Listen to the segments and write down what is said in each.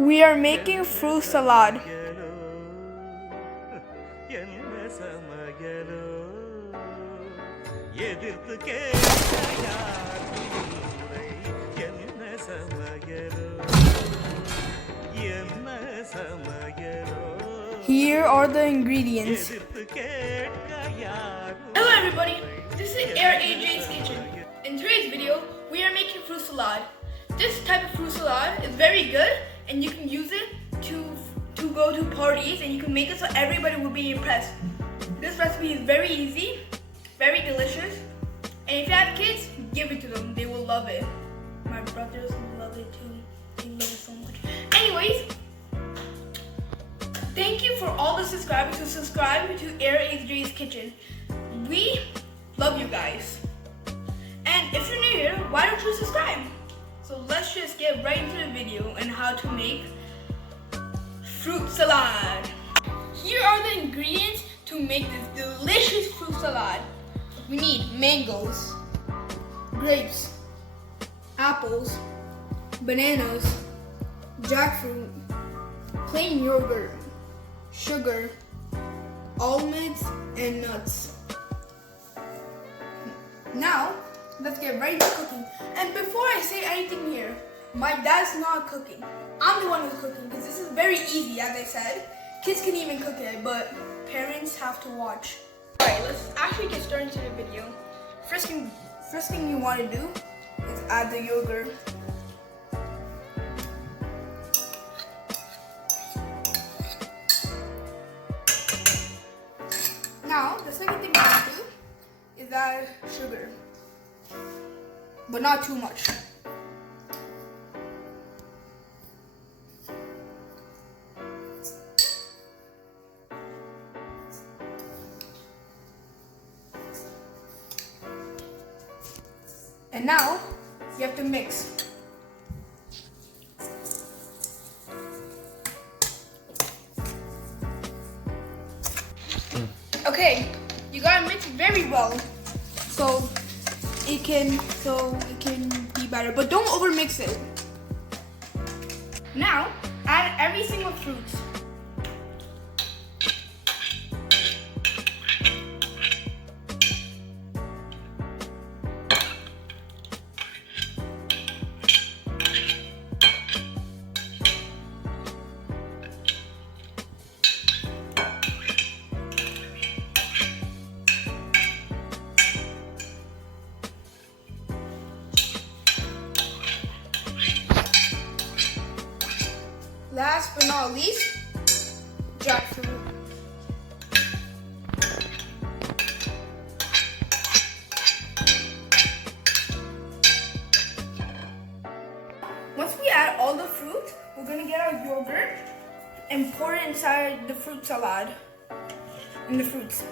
We are making fruit salad. Here are the ingredients. Hello everybody, this is Air AJ's Kitchen. In today's video, we are making fruit salad. This type of fruit salad is very good and you can use it to go to parties and you can make it so everybody will be impressed. This recipe is very easy, very delicious, and if you have kids, give it to them. They will love it. My brothers love it too. They love it so much. Anyways, thank you for all the subscribers who subscribe to Air AJ's Kitchen. We love you guys. And if you're new here, why don't you subscribe? So let's just get right into the video and how to make fruit salad. Here are the ingredients to make this delicious fruit salad. We need mangoes, grapes, apples, bananas, jackfruit, plain yogurt, sugar, almonds, and nuts. Now, let's get right into cooking. And before I say anything here, my dad's not cooking. I'm the one who's cooking because this is very easy, as I said. Kids can even cook it, but parents have to watch. Alright, let's actually get started into the video. First thing you want to do is add the yogurt. Now, the second thing you want to do is add sugar, but not too much. And now, you have to mix. Okay, you gotta mix very well so it can be better, but don't over mix it. Now, add every single fruit. Last but not least, jackfruit. Once we add all the fruit, we're gonna get our yogurt and pour it inside the fruit salad and the fruits.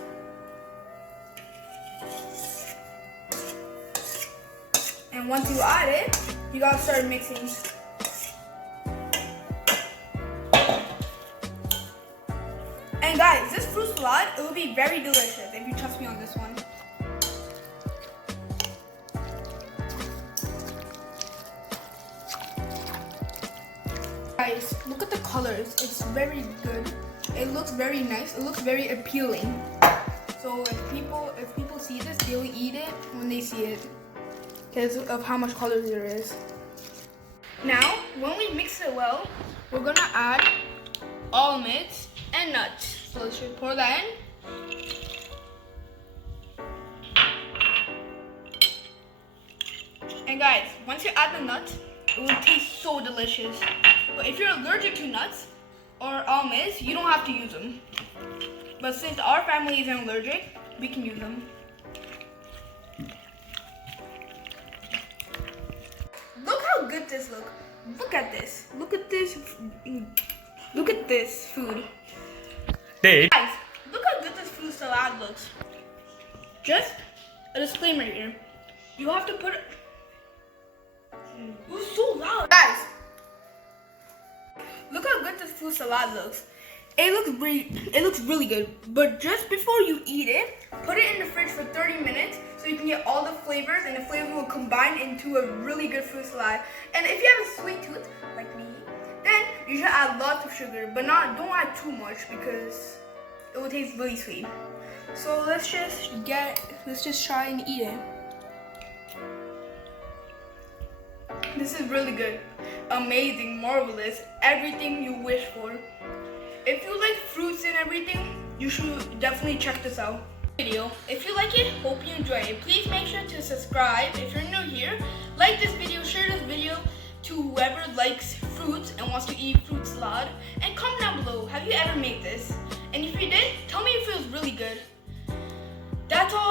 And once you add it, you gotta start mixing. And guys, this fruit salad, it will be very delicious if you trust me on this one. Guys, look at the colors. It's very good. It looks very nice. It looks very appealing. So if people see this, they'll eat it when they see it because of how much color there is. Now, when we mix it well, we're gonna add almonds and nuts. So let's just pour that in. And guys, once you add the nuts, it will taste so delicious. But if you're allergic to nuts or almonds, you don't have to use them. But since our family isn't allergic, we can use them. Look how good this looks. Look at this. Look at this. Look at this food. Dave. Guys, look how good this fruit salad looks. Just a disclaimer here. You have to put it. It was so loud. Guys, look how good this fruit salad looks. It looks really good. But just before you eat it, put it in the fridge for 30 minutes so you can get all the flavors and the flavor will combine into a really good fruit salad. And if you have a sweet tooth like me, then you should add lots of sugar, but don't add too much because it will taste really sweet. So let's just try and eat it. This is really good, amazing, marvelous, everything you wish for. If you like fruits and everything, you should definitely check this out. If you like it, hope you enjoy it. Please make sure to subscribe if you're new here. Like this video, share this video to whoever likes fruits and wants to eat fruit salad. And comment down below, have you ever made this? And if you did, tell me if it was really good. That's all